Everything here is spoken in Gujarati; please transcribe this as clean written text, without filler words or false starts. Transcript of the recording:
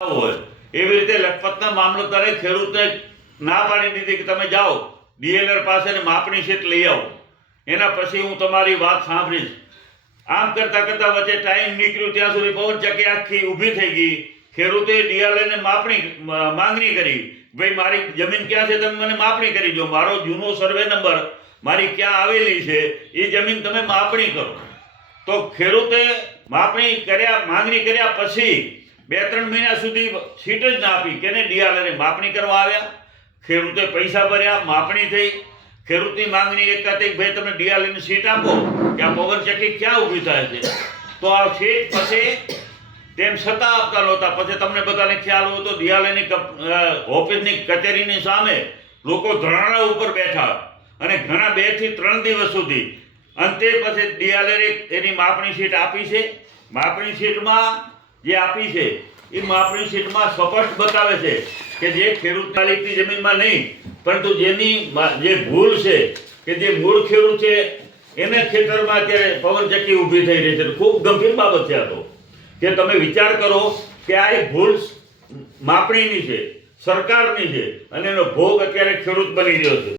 હોય એવી રીતે લખપતના મામલતદારે ખેડૂતને ના પાડી દીધી કે તમે જાઓ ડીએલઆર પાસે ને માપણી શીટ લઈ આવો, એના પછી હું તમારી વાત સાંભળીશ. આમ કરતા કરતા વચ્ચે ટાઈમ નીકળ્યો ત્યાં સુધી પવન ચક્કી આખી ઊભી થઈ ગઈ. ખેડૂતે ડીએલઆરને માંગણી કરી, ભાઈ મારી જમીન ક્યાં છે, તમે મને માપણી કરી દો, મારો જૂનો સર્વે નંબર મારી ક્યાં આવેલી છે એ જમીન તમે માપણી કરો. તો ખેડૂતે માંગણી કર્યા પછી 2-3 મહિના સુધી સીટ જ ના આપી. કેને? ડીઆરને માપણી કરવા આવ્યા, ખેડૂતે પૈસા ભર્યા, માપણી થઈ. ખેડૂતની માંગણી એક હતી કે ભાઈ તમે ડીઆરની સીટ આપો કે આ પવન ચક્કી ક્યાં ઊભી થાય છે. તો આ સીટ પછી તેમ છતાં આપતા નહોતા. પછી તમને બધાને ખ્યાલ હોય તો ડીઆરની ઓફિસની કચેરીની સામે લોકો ધરણા ઉપર બેઠા અને ઘણા 2 થી 3 દિવસ સુધી. અંતે પછી ડીઆરએ એની માપણી સીટ આપી છે. માપણી સીટમાં જે આપી છે એ માપણી શીટમાં સ્પષ્ટ બતાવે છે કે જે ખેડૂત માલિકની જમીનમાં નહીં, પરંતુ જેની જે ભૂલ છે કે જે મૂળ ખેડૂત છે એને ખેતરમાં અત્યારે પવન ચક્કી ઊભી થઈ રહી છે. ખૂબ ગંભીર બાબત છે આ તો, કે તમે વિચાર કરો કે આ એક ભૂલ માપણીની છે, સરકારની છે, અને એનો ભોગ અત્યારે ખેડૂત બની રહ્યો છે.